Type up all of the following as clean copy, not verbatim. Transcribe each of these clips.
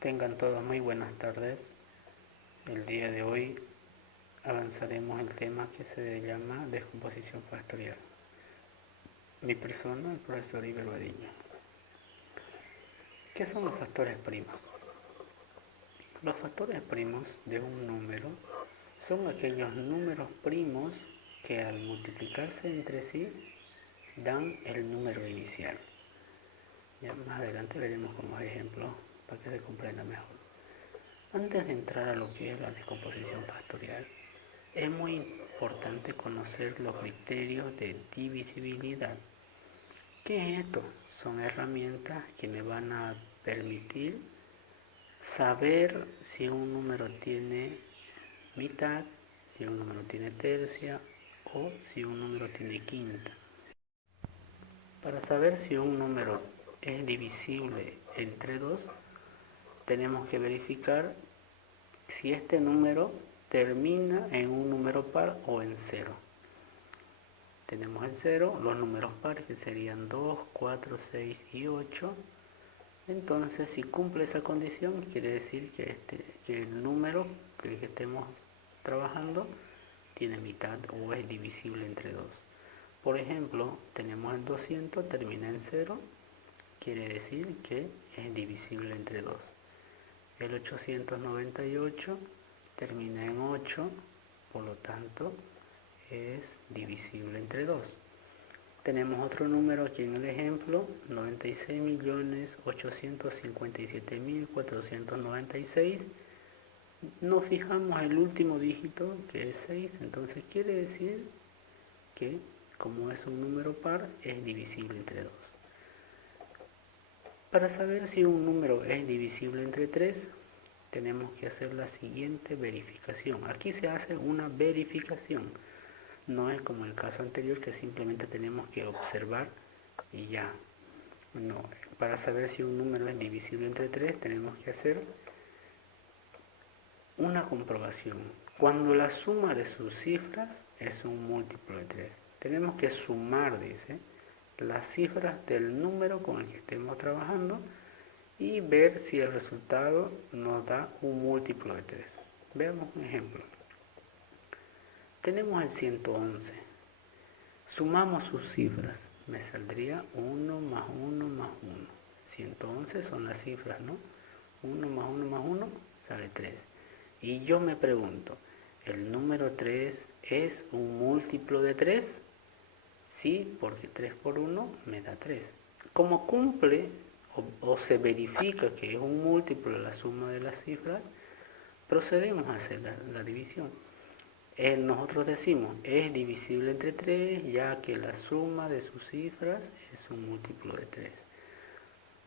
Tengan todos muy buenas tardes. El día de hoy avanzaremos el tema que se llama descomposición factorial. Mi persona, el profesor Iberbadiño. ¿Qué son los factores primos? Los factores primos de un número son aquellos números primos que al multiplicarse entre sí dan el número inicial. Ya más adelante veremos con los ejemplos para que se comprenda mejor. Antes de entrar a lo que es la descomposición factorial, es muy importante conocer los criterios de divisibilidad. ¿Qué es esto? Son herramientas que me van a permitir saber si un número tiene mitad, si un número tiene tercia o si un número tiene quinta. Para saber si un número es divisible entre 2, tenemos que verificar si este número termina en un número par o en 0. Tenemos el 0, los números pares que serían 2, 4, 6 y 8. Entonces, si cumple esa condición, quiere decir que el número que estemos trabajando tiene mitad o es divisible entre 2. Por ejemplo, tenemos el 200, termina en 0, quiere decir que es divisible entre 2. El 898 termina en 8, por lo tanto es divisible entre 2. Tenemos otro número aquí en el ejemplo, 96.857.496. Nos fijamos el último dígito, que es 6, entonces quiere decir que como es un número par, es divisible entre 2. Para saber si un número es divisible entre 3, tenemos que hacer la siguiente verificación. Aquí se hace una verificación. No es como el caso anterior que simplemente tenemos que observar y ya. No, para saber si un número es divisible entre 3 tenemos que hacer una comprobación. Cuando la suma de sus cifras es un múltiplo de 3. Tenemos que sumar, dice, las cifras del número con el que estemos trabajando y ver si el resultado nos da un múltiplo de 3. Veamos un ejemplo. Tenemos el 111. Sumamos sus cifras. Me saldría 1 más 1 más 1. 111 son las cifras, ¿no? 1 más 1 más 1 sale 3. Y yo me pregunto, ¿el número 3 es un múltiplo de 3? Sí, porque 3 por 1 me da 3. Como cumple o se verifica que es un múltiplo de la suma de las cifras, procedemos a hacer la división. Nosotros decimos, es divisible entre 3, ya que la suma de sus cifras es un múltiplo de 3.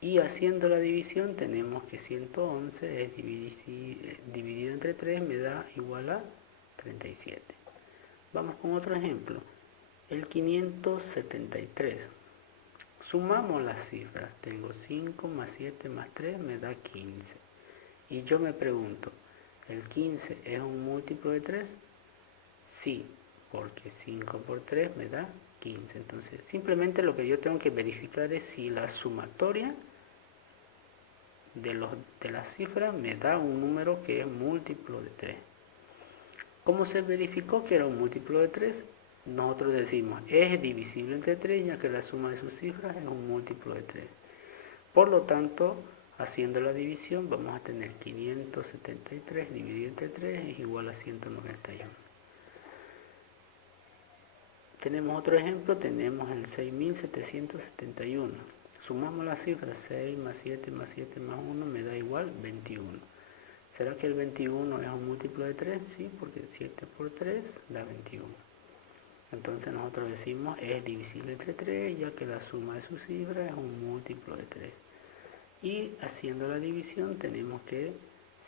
Y haciendo la división tenemos que 111 es dividido entre 3 me da igual a 37. Vamos con otro ejemplo. El 573. Sumamos las cifras. Tengo 5 más 7 más 3 me da 15. Y yo me pregunto, ¿el 15 es un múltiplo de 3? Sí, porque 5 por 3 me da 15. Entonces, simplemente lo que yo tengo que verificar es si la sumatoria de las cifras me da un número que es múltiplo de 3. ¿Cómo se verificó que era un múltiplo de 3? Nosotros decimos, es divisible entre 3, ya que la suma de sus cifras es un múltiplo de 3. Por lo tanto, haciendo la división, vamos a tener 573 dividido entre 3 es igual a 191. Tenemos otro ejemplo, tenemos el 6.771. Sumamos las cifras, 6 más 7 más 7 más 1 me da igual 21. ¿Será que el 21 es un múltiplo de 3? Sí, porque 7 por 3 da 21. Entonces nosotros decimos es divisible entre 3, ya que la suma de sus cifras es un múltiplo de 3. Y haciendo la división tenemos que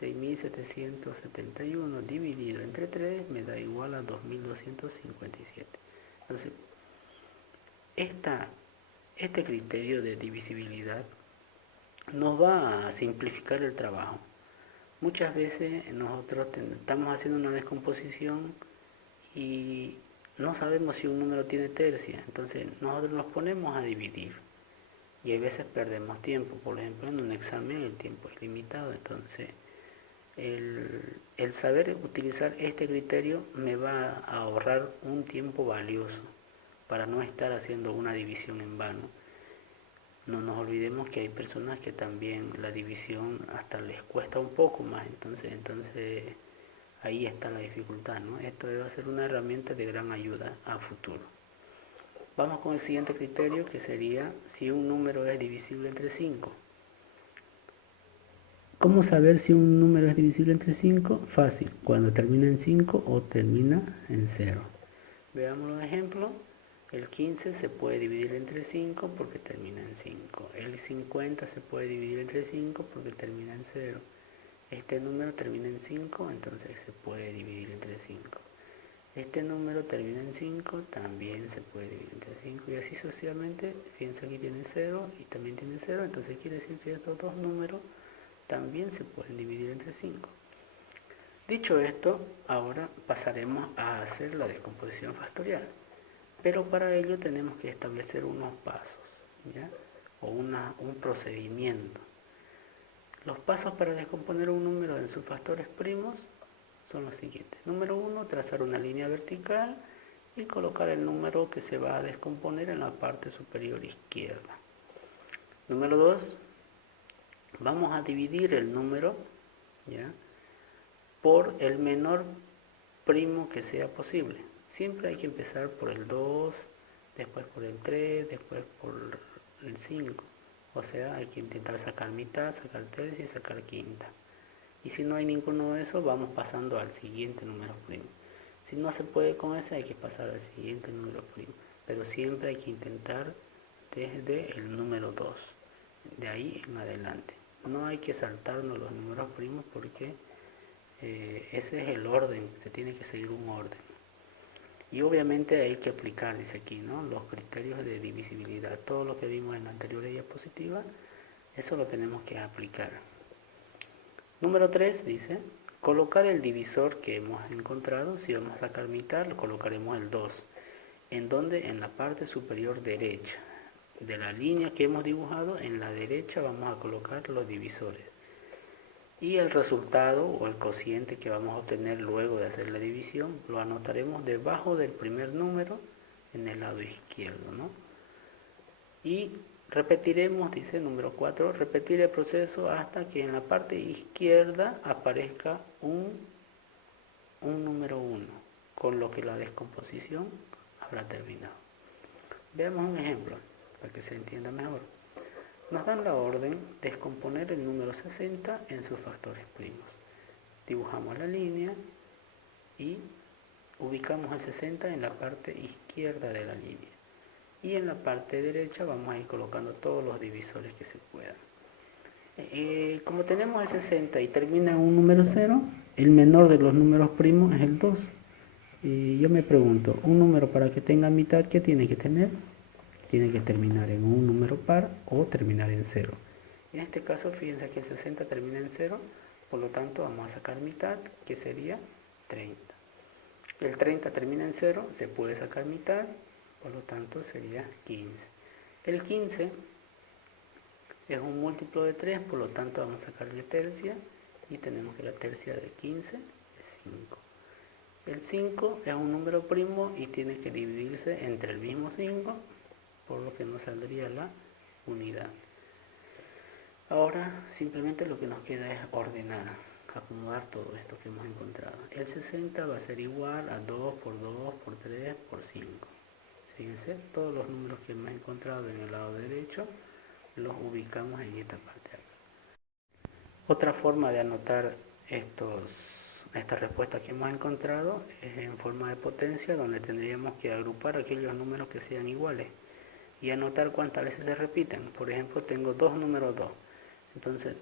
6.771 dividido entre 3 me da igual a 2.257. Entonces, este criterio de divisibilidad nos va a simplificar el trabajo. Muchas veces nosotros estamos haciendo una descomposición y no sabemos si un número tiene tercia, entonces nosotros nos ponemos a dividir. y a veces perdemos tiempo. Por ejemplo, en un examen el tiempo es limitado, entonces el saber utilizar este criterio me va a ahorrar un tiempo valioso para no estar haciendo una división en vano. No nos olvidemos que hay personas que también la división hasta les cuesta un poco más, entonces ahí está la dificultad, ¿no? Esto va a ser una herramienta de gran ayuda a futuro. Vamos con el siguiente criterio, que sería si un número es divisible entre 5. ¿Cómo saber si un número es divisible entre 5? Fácil, cuando termina en 5 o termina en 0. Veamos los ejemplos. El 15 se puede dividir entre 5 porque termina en 5. El 50 se puede dividir entre 5 porque termina en 0. Este número termina en 5, entonces se puede dividir entre 5. Este número termina en 5, también se puede dividir entre 5. Y así sucesivamente. Fíjense, aquí tiene 0 y también tiene 0. Entonces quiere decir que estos dos números también se pueden dividir entre 5. Dicho esto, ahora pasaremos a hacer la descomposición factorial. Pero para ello tenemos que establecer unos pasos, ¿ya? O un procedimiento. Los pasos para descomponer un número en sus factores primos son los siguientes. Número 1, trazar una línea vertical y colocar el número que se va a descomponer en la parte superior izquierda. Número 2, vamos a dividir el número, ¿ya?, por el menor primo que sea posible. Siempre hay que empezar por el 2, después por el 3, después por el 5. O sea, hay que intentar sacar mitad, sacar tercia y sacar quinta. Y si no hay ninguno de esos, vamos pasando al siguiente número primo. Si no se puede con ese, hay que pasar al siguiente número primo. Pero siempre hay que intentar desde el número 2, de ahí en adelante. No hay que saltarnos los números primos porque ese es el orden, se tiene que seguir un orden. Y obviamente hay que aplicar, dice aquí, ¿no?, los criterios de divisibilidad. Todo lo que vimos en la anterior diapositiva, eso lo tenemos que aplicar. Número 3 dice, colocar el divisor que hemos encontrado. Si vamos a sacar mitad, colocaremos el 2. ¿En dónde? En la parte superior derecha. De la línea que hemos dibujado, en la derecha vamos a colocar los divisores. Y el resultado o el cociente que vamos a obtener luego de hacer la división lo anotaremos debajo del primer número en el lado izquierdo, ¿no? Y repetiremos, dice número 4, repetir el proceso hasta que en la parte izquierda aparezca un número 1, con lo que la descomposición habrá terminado. Veamos un ejemplo para que se entienda mejor. Nos dan la orden descomponer el número 60 en sus factores primos. Dibujamos la línea y ubicamos el 60 en la parte izquierda de la línea. Y en la parte derecha vamos a ir colocando todos los divisores que se puedan. Como tenemos el 60 y termina en un número 0, el menor de los números primos es el 2. Y yo me pregunto, un número para que tenga mitad, ¿qué tiene que tener? Tiene que terminar en un número par o terminar en 0. En este caso, fíjense que el 60 termina en 0, por lo tanto vamos a sacar mitad, que sería 30. El 30 termina en 0, se puede sacar mitad, por lo tanto sería 15. El 15 es un múltiplo de 3, por lo tanto vamos a sacarle tercia y tenemos que la tercia de 15 es 5. El 5 es un número primo y tiene que dividirse entre el mismo 5, por lo que nos saldría la unidad. Ahora simplemente lo que nos queda es ordenar, acomodar todo esto que hemos encontrado. El 60 va a ser igual a 2 por 2 por 3 por 5. Fíjense, todos los números que hemos encontrado en el lado derecho los ubicamos en esta parte de acá. Otra forma de anotar estas respuestas que hemos encontrado es en forma de potencia, donde tendríamos que agrupar aquellos números que sean iguales y anotar cuántas veces se repiten. Por ejemplo, tengo dos números 2. Entonces,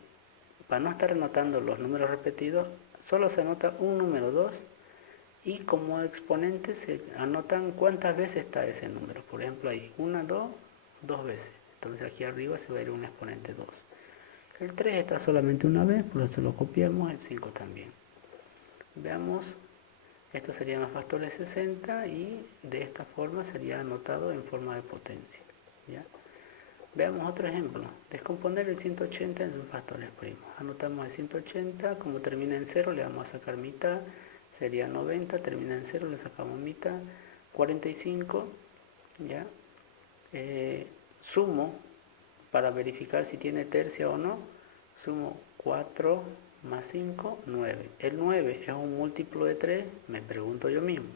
para no estar anotando los números repetidos, solo se anota un número 2 y como exponente se anotan cuántas veces está ese número. Por ejemplo, hay 1, 2, 2 veces. Entonces aquí arriba se va a ir un exponente 2. El 3 está solamente una vez, por eso lo copiamos, el 5 también. Veamos, estos serían los factores 60 y de esta forma sería anotado en forma de potencia, ¿ya? Veamos otro ejemplo. Descomponer el 180 en sus factores primos. Anotamos el 180, como termina en 0 le vamos a sacar mitad. Sería 90, termina en 0, le sacamos mitad. 45, ¿ya? Sumo, para verificar si tiene tercia o no, sumo 4 más 5, 9. ¿El 9 es un múltiplo de 3? Me pregunto yo mismo.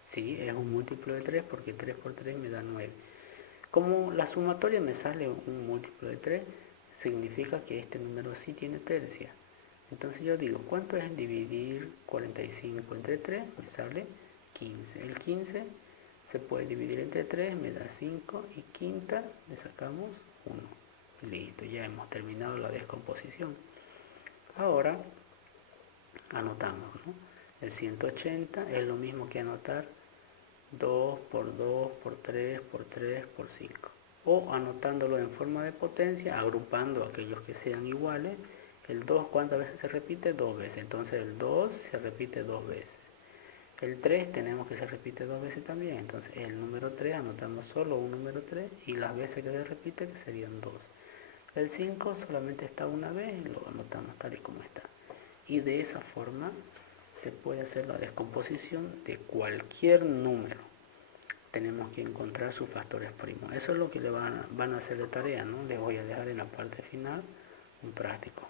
Sí, es un múltiplo de 3 porque 3 por 3 me da 9. Como la sumatoria me sale un múltiplo de 3, significa que este número sí tiene tercia. Entonces yo digo, ¿cuánto es dividir 45 entre 3? Me sale 15. El 15 se puede dividir entre 3, me da 5 y quinta le sacamos 1. Listo, ya hemos terminado la descomposición. Ahora anotamos, ¿no? El 180 es lo mismo que anotar 2 por 2 por 3 por 3 por 5. O anotándolo en forma de potencia, agrupando aquellos que sean iguales. El 2, ¿cuántas veces se repite? 2 veces. Entonces el 2 se repite 2 veces. El 3 tenemos que se repite 2 veces también. Entonces el número 3 anotamos solo un número 3 y las veces que se repite que serían 2. El 5 solamente está una vez y lo anotamos tal y como está. Y de esa forma se puede hacer la descomposición de cualquier número. Tenemos que encontrar sus factores primos. Eso es lo que le van a hacer de tarea, ¿no? Les voy a dejar en la parte final un práctico.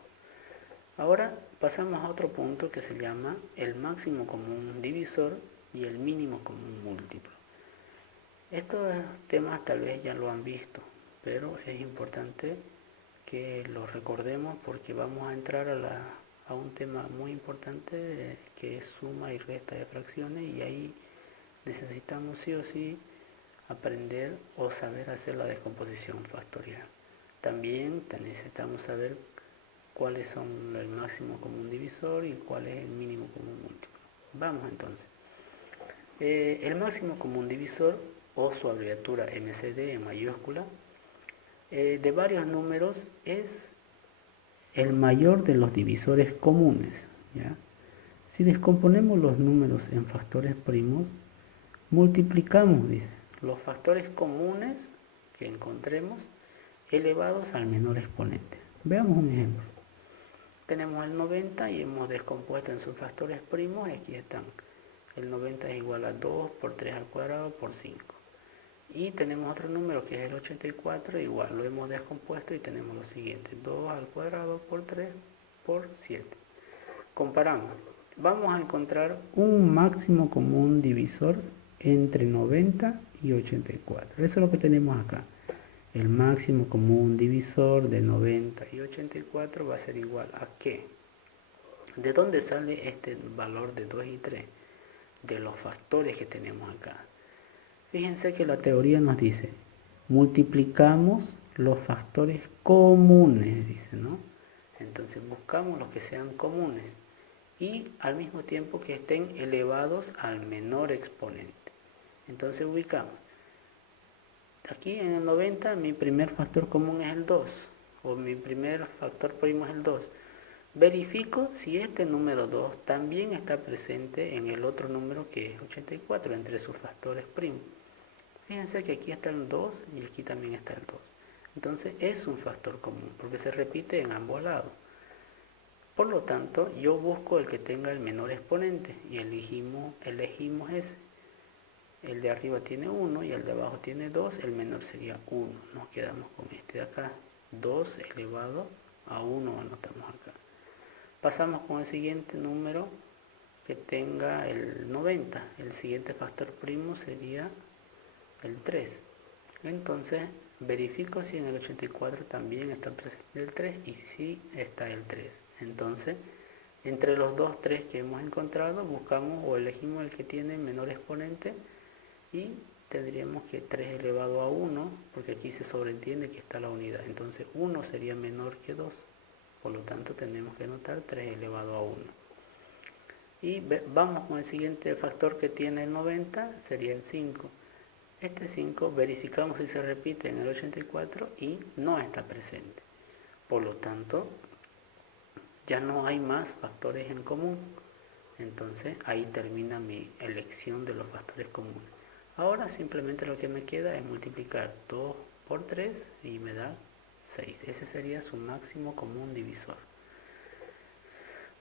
Ahora pasamos a otro punto que se llama el máximo común divisor y el mínimo común múltiplo. Estos temas tal vez ya lo han visto, pero es importante que lo recordemos porque vamos a entrar a un tema muy importante que es suma y resta de fracciones, y ahí necesitamos sí o sí aprender o saber hacer la descomposición factorial. También necesitamos saber cuáles son el máximo común divisor y cuál es el mínimo común múltiplo. Vamos entonces. El máximo común divisor, o su abreviatura MCD en mayúscula, de varios números es el mayor de los divisores comunes, ¿ya? Si descomponemos los números en factores primos, multiplicamos, dice, los factores comunes que encontremos elevados al menor exponente. Veamos un ejemplo. Tenemos el 90 y hemos descompuesto en sus factores primos. Aquí están. El 90 es igual a 2 por 3 al cuadrado por 5. Y tenemos otro número que es el 84, igual lo hemos descompuesto y tenemos lo siguiente: 2 al cuadrado por 3 por 7. Comparamos. Vamos a encontrar un máximo común divisor entre 90 y 84. Eso es lo que tenemos acá. El máximo común divisor de 90 y 84 va a ser igual a ¿qué? ¿De dónde sale este valor de 2 y 3? De los factores que tenemos acá. Fíjense que la teoría nos dice, multiplicamos los factores comunes, dice, ¿no? Entonces buscamos los que sean comunes y al mismo tiempo que estén elevados al menor exponente. Entonces ubicamos. Aquí en el 90 mi primer factor común es el 2, o mi primer factor primo es el 2. Verifico si este número 2 también está presente en el otro número que es 84, entre sus factores primos. Fíjense que aquí está el 2 y aquí también está el 2. Entonces es un factor común porque se repite en ambos lados. Por lo tanto, yo busco el que tenga el menor exponente y elegimos ese. El de arriba tiene 1 y el de abajo tiene 2, el menor sería 1. Nos quedamos con este de acá. 2 elevado a 1 anotamos acá. Pasamos con el siguiente número que tenga el 90. El siguiente factor primo sería el 3. Entonces verifico si en el 84 también está presente el 3 y si está el 3. Entonces entre los dos 3 que hemos encontrado buscamos o elegimos el que tiene menor exponente y tendríamos que 3 elevado a 1, porque aquí se sobreentiende que está la unidad. Entonces 1 sería menor que 2. Por lo tanto tenemos que anotar 3 elevado a 1. Y vamos con el siguiente factor que tiene el 90, sería el 5. Este 5 verificamos si se repite en el 84 y no está presente. Por lo tanto, ya no hay más factores en común. Entonces ahí termina mi elección de los factores comunes. Ahora simplemente lo que me queda es multiplicar 2 por 3 y me da 6. Ese sería su máximo común divisor.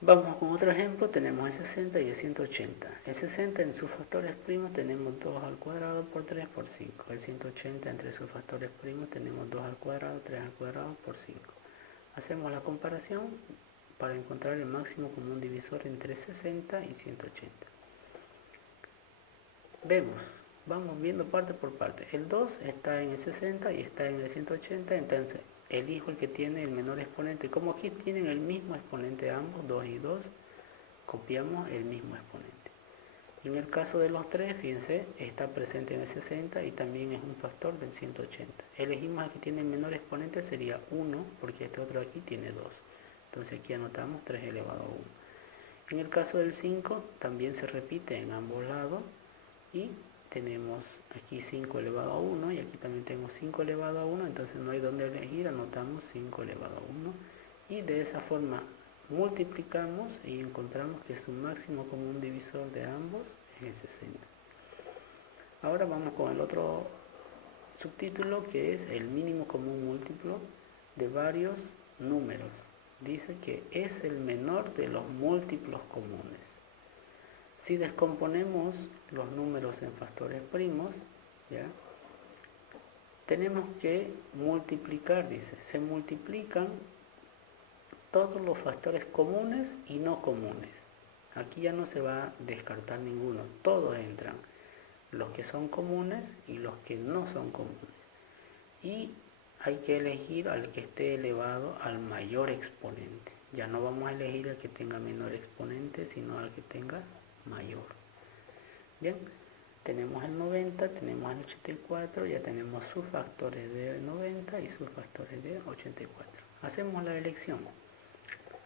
Vamos con otro ejemplo, tenemos el 60 y el 180. El 60 en sus factores primos tenemos 2 al cuadrado por 3 por 5. El 180 entre sus factores primos tenemos 2 al cuadrado, 3 al cuadrado por 5. Hacemos la comparación para encontrar el máximo común divisor entre 60 y 180. Vamos viendo parte por parte. El 2 está en el 60 y está en el 180, entonces elijo el que tiene el menor exponente. Como aquí tienen el mismo exponente ambos, 2 y 2, copiamos el mismo exponente. En el caso de los 3, fíjense, está presente en el 60 y también es un factor del 180. Elegimos el que tiene el menor exponente, sería 1, porque este otro aquí tiene 2. Entonces aquí anotamos 3 elevado a 1. En el caso del 5, también se repite en ambos lados y tenemos aquí 5 elevado a 1 y aquí también tengo 5 elevado a 1, entonces no hay donde elegir, anotamos 5 elevado a 1 y de esa forma multiplicamos y encontramos que su máximo común divisor de ambos es el 60. Ahora vamos con el otro subtítulo, que es el mínimo común múltiplo de varios números. Dice que es el menor de los múltiplos comunes. Si descomponemos los números en factores primos, ¿ya?, tenemos que multiplicar, dice, se multiplican todos los factores comunes y no comunes. Aquí ya no se va a descartar ninguno, todos entran, los que son comunes y los que no son comunes. Y hay que elegir al que esté elevado al mayor exponente. Ya no vamos a elegir el que tenga menor exponente, sino al que tenga mayor. Bien, tenemos el 90, tenemos el 84, ya tenemos sus factores de 90 y sus factores de 84. Hacemos la elección.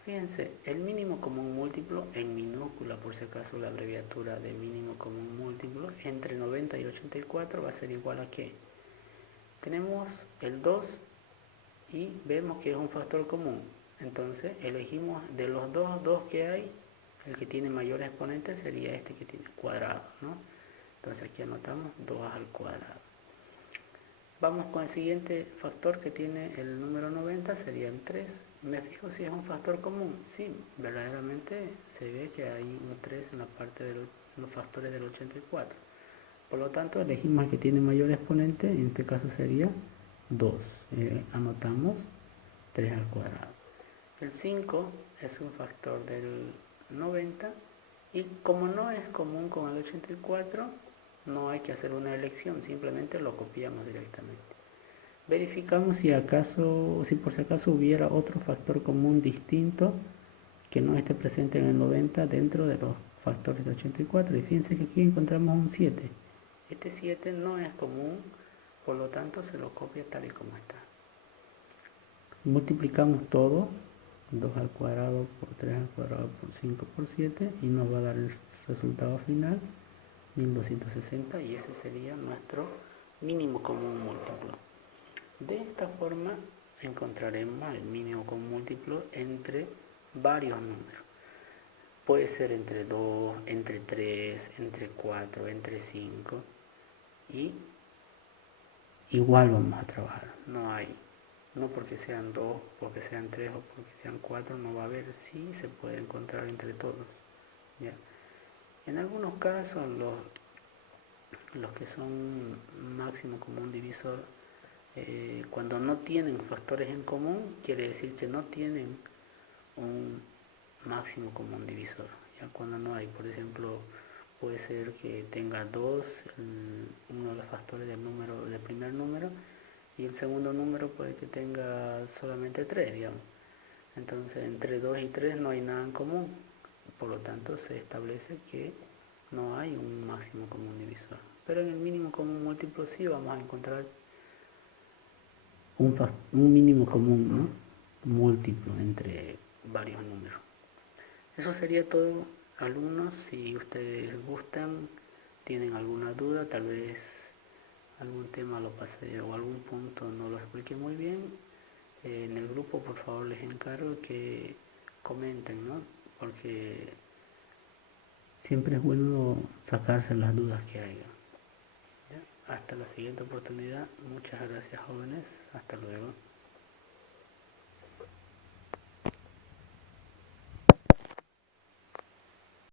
Fíjense, el mínimo común múltiplo, en minúscula por si acaso la abreviatura de mínimo común múltiplo, entre 90 y 84 va a ser igual a ¿qué? Tenemos el 2 y vemos que es un factor común. Entonces elegimos de los dos que hay, el que tiene mayor exponente sería este que tiene cuadrado, ¿no? Entonces aquí anotamos 2 al cuadrado. Vamos con el siguiente factor que tiene el número 90, sería el 3. Me fijo si es un factor común. Sí, verdaderamente se ve que hay un 3 en la parte de los factores del 84. Por lo tanto, elegimos el que tiene mayor exponente, en este caso sería 2. Anotamos 3 al cuadrado. El 5 es un factor del 90 y como no es común con el 84, no hay que hacer una elección, simplemente lo copiamos directamente. Verificamos si por si acaso hubiera otro factor común distinto que no esté presente en el 90 dentro de los factores de 84. Y fíjense que aquí encontramos un 7. Este 7 no es común, por lo tanto se lo copia tal y como está. Multiplicamos todo, 2 al cuadrado por 3 al cuadrado por 5 por 7 y nos va a dar el resultado final, 1260, y ese sería nuestro mínimo común múltiplo. De esta forma encontraremos el mínimo común múltiplo entre varios números. Puede ser entre 2, entre 3, entre 4, entre 5 y igual vamos a trabajar. No porque sean 2, porque sean 3 o porque sean 4 no va a haber, sí se puede encontrar entre todos, ¿ya? En algunos casos los que son máximo común divisor, cuando no tienen factores en común, quiere decir que no tienen un máximo común divisor. Ya cuando no hay, por ejemplo, puede ser que tenga 2 uno de los factores del primer número y el segundo número puede que tenga solamente 3, digamos. Entonces entre 2 y 3 no hay nada en común, por lo tanto se establece que no hay un máximo común divisor. Pero en el mínimo común múltiplo sí vamos a encontrar un mínimo común, ¿no?, múltiplo entre varios números. Eso sería todo, alumnos. Si ustedes gustan, tienen alguna duda, tal vez algún tema lo pasé o algún punto no lo expliqué muy bien, en el grupo por favor les encargo que comenten, ¿no?, porque siempre es bueno sacarse las dudas que haya. Hasta la siguiente oportunidad. Muchas gracias, jóvenes. Hasta luego.